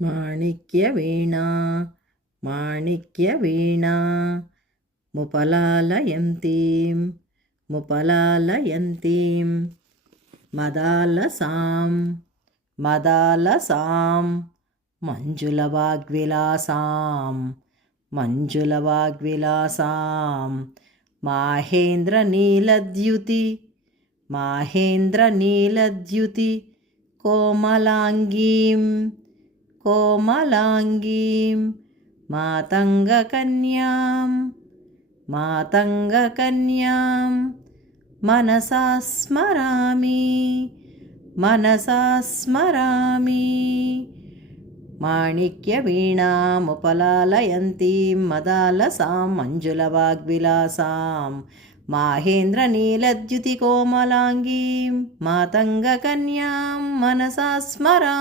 మాణిక్యవీణా మాణిక్యవీణా ముపలాలయంతీం ముపలాలయంతీం మదాలసాం మదాలసాం మంజులవాగ్విలాసాం మంజులవాగ్విలాసాం మాహేంద్రనీలద్యుతి మాహేంద్రనీలద్యుతి కోమలాంగీం కోమలాంగీం మాతంగకన్యాం మాతంగకన్యాం మనసా స్మరామి మనసా స్మరామి మాణిక్యవీణాముపలాలయంతీం మదాలసాం మంజులవాగ్విలాసాం మాహేంద్రనీలద్యుతికోమలాంగీం మాతంగకన్యాం మనసా స్మరామి.